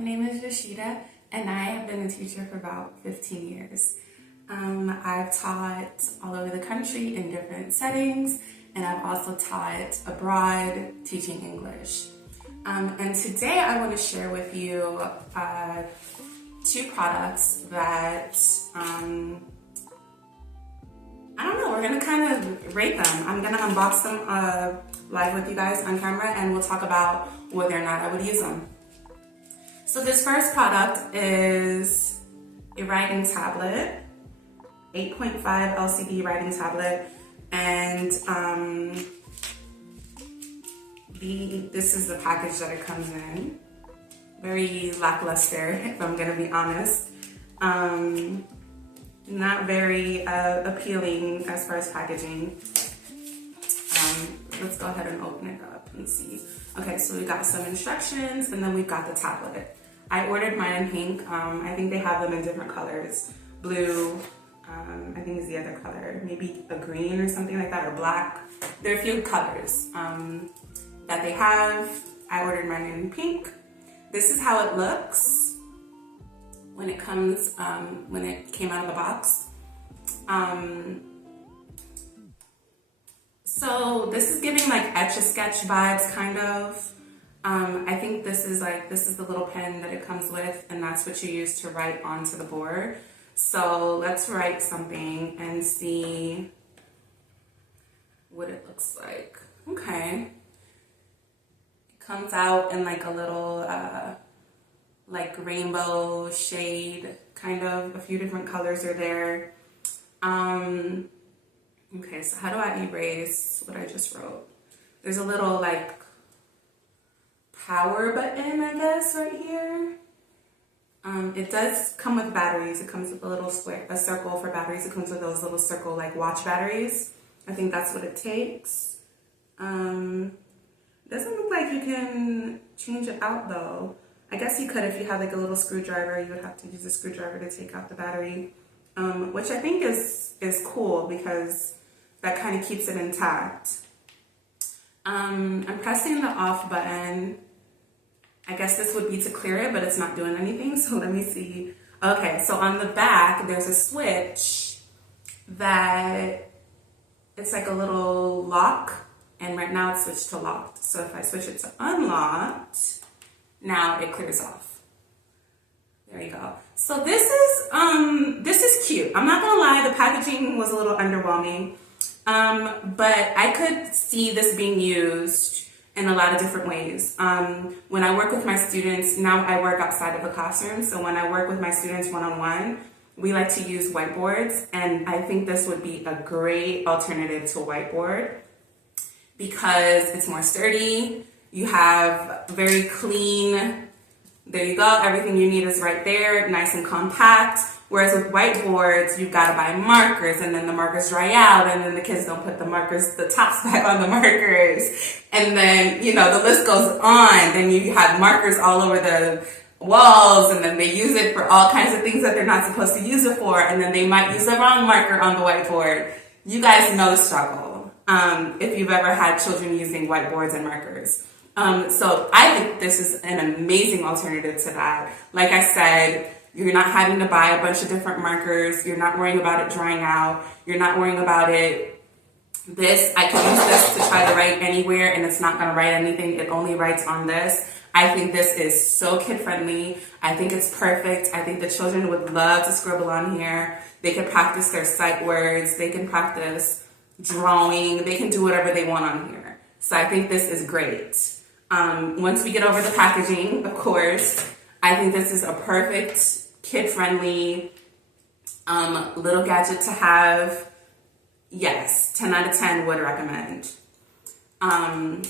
My name is Rashida, and I have been a teacher for about 15 years. I've taught all over the country in different settings, and I've also taught abroad teaching English. And today I want to share with you two products that, I don't know, we're going to kind of rate them. I'm going to unbox them live with you guys on camera, and we'll talk about whether or not I would use them. So this first product is a writing tablet, 8.5 LCD writing tablet, and this is the package that it comes in. Very lackluster, if I'm gonna be honest. Not very appealing as far as packaging. Let's go ahead and open it up and see. Okay, so we got some instructions, and then we've got the tablet. I ordered mine in pink. I think they have them in different colors. Blue, I think is the other color. Maybe a green or something like that, or black. There are a few colors that they have. I ordered mine in pink. This is how it looks when it comes, when it came out of the box. So this is giving like Etch-a-Sketch vibes, kind of. I think this is the little pen that it comes with, and that's what you use to write onto the board. So let's write something and see what it looks like. Okay. It comes out in like a little, like rainbow shade, kind of. A few different colors are there. Okay, so how do I erase what I just wrote? There's a little like power button, I guess, right here. It does come with batteries. It comes with a little square, a circle for batteries. It comes with those little circle like watch batteries. I think that's what it takes. Doesn't look like you can change it out though. I guess you could if you had like a little screwdriver. You would have to use a screwdriver to take out the battery, which I think is cool because that kind of keeps it intact. I'm pressing the off button. I guess this would be to clear it, but it's not doing anything, so let me see. Okay, so on the back, there's a switch that it's like a little lock, and right now it's switched to locked. So if I switch it to unlocked, now it clears off. There you go. So this is cute. I'm not gonna lie, the packaging was a little underwhelming, but I could see this being used in a lot of different ways. When I work with my students, now I work outside of the classroom, so when I work with my students one-on-one, we like to use whiteboards, and I think this would be a great alternative to a whiteboard because it's more sturdy. You have very clean, there you go, everything you need is right there, nice and compact. Whereas with whiteboards, you've got to buy markers, and then the markers dry out, and then the kids don't put the tops back on the markers. And then, you know, the list goes on. Then you have markers all over the walls, and then they use it for all kinds of things that they're not supposed to use it for, and then they might use the wrong marker on the whiteboard. You guys know the struggle, if you've ever had children using whiteboards and markers. So I think this is an amazing alternative to that. Like I said, you're not having to buy a bunch of different markers. You're not worrying about it drying out. You're not worrying about it. I can use this to try to write anywhere, and it's not going to write anything. It only writes on this. I think this is so kid-friendly. I think it's perfect. I think the children would love to scribble on here. They can practice their sight words. They can practice drawing. They can do whatever they want on here. So I think this is great. Once we get over the packaging, of course, I think this is a perfect kid-friendly little gadget to have. Yes, 10 out of 10 would recommend. Let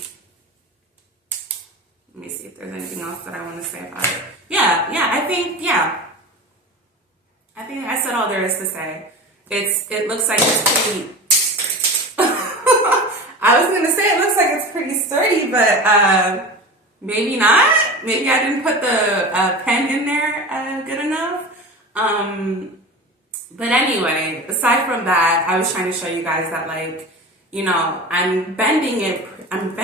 me see if there's anything else that I want to say about it. I think I said all there is to say. It looks like it's pretty, I was going to say it looks like it's pretty sturdy, but maybe not. Maybe I didn't put the pen in there good enough. But anyway, aside from that, I was trying to show you guys that, like, you know, I'm bending it, and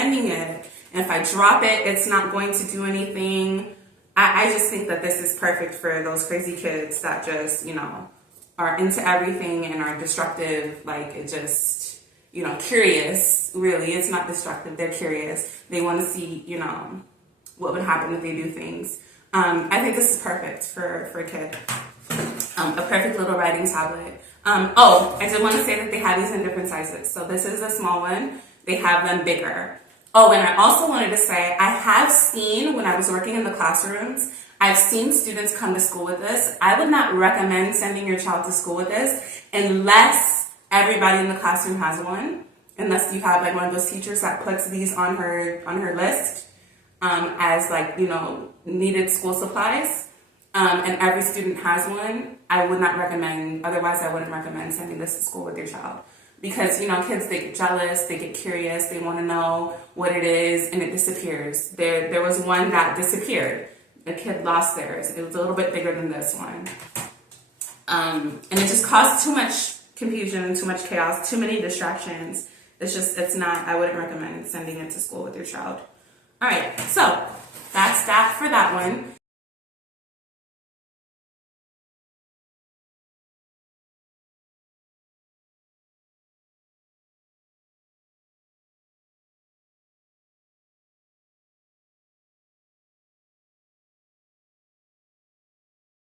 if I drop it, it's not going to do anything. I just think that this is perfect for those crazy kids that just, you know, are into everything and are destructive. Like, it just, you know, curious. Really, it's not destructive. They're curious. They want to see, you know, what would happen if they do things. I think this is perfect for a kid. A perfect little writing tablet. I did want to say that they have these in different sizes. So this is a small one. They have them bigger. Oh, and I also wanted to say, I have seen, when I was working in the classrooms, I've seen students come to school with this. I would not recommend sending your child to school with this unless everybody in the classroom has one. Unless you have like one of those teachers that puts these on her list as like, you know, needed school supplies. And every student has one. I would not recommend, otherwise I wouldn't recommend sending this to school with your child. Because, you know, kids, they get jealous, they get curious, they want to know what it is, and it disappears. There was one that disappeared. The kid lost theirs. It was a little bit bigger than this one. And it just caused too much confusion and too much chaos, too many distractions. It's not, I wouldn't recommend sending it to school with your child. All right, so that's that for that one.